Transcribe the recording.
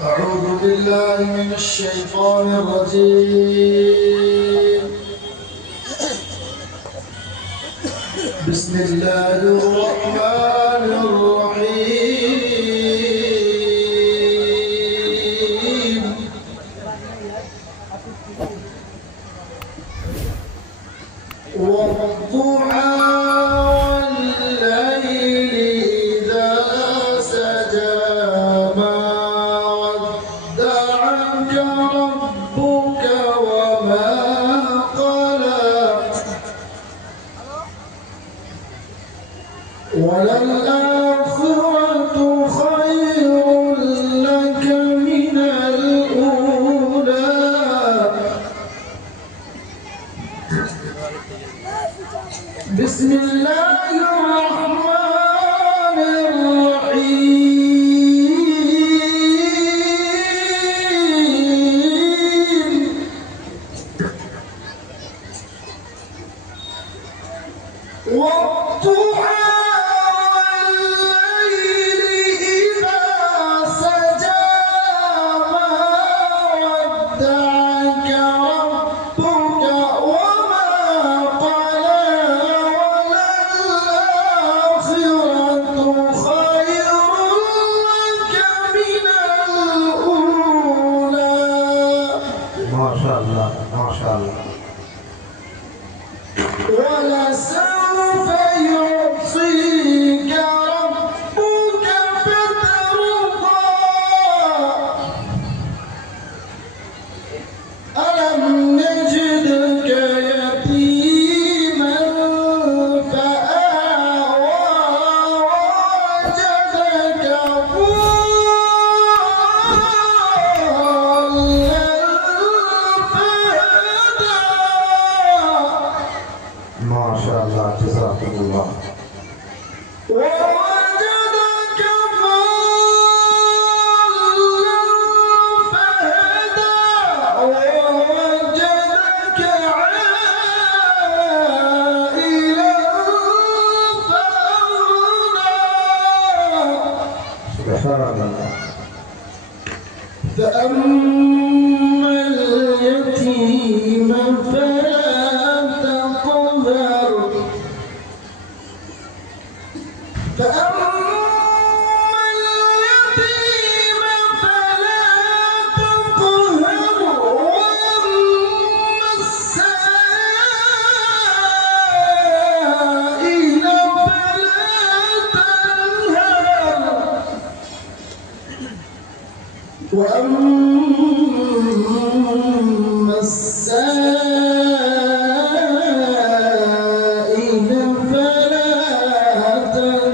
أعوذ بالله من الشيطان الرجيم. بسم الله الرحمن الرحيم. والضحى والليل إذا سجى ما ودعك ربك وما قلى وللآخرة خير لك من الأولى. بسم الله الرحمن الرحيم. والضحى والليل إذا سجى ما ودعك ربك وما قلى وللآخرة خير لك من الأولى. ما شاء الله ما شاء الله. ولسوف يعطيك ربك فترضى. ألم نجدك يتيما فآوى ووجدك ضالا فهدى. ما شاء الله جزاكم الله. ووجدك ضالا فهدى ووجدك عائلا فأغنى. سبحان الله. فأما اليتيم فلا تقهر. فأما اليتيم فلا تقهر وأما السائل فلا تنهر. وأما السائل فلا تنهر.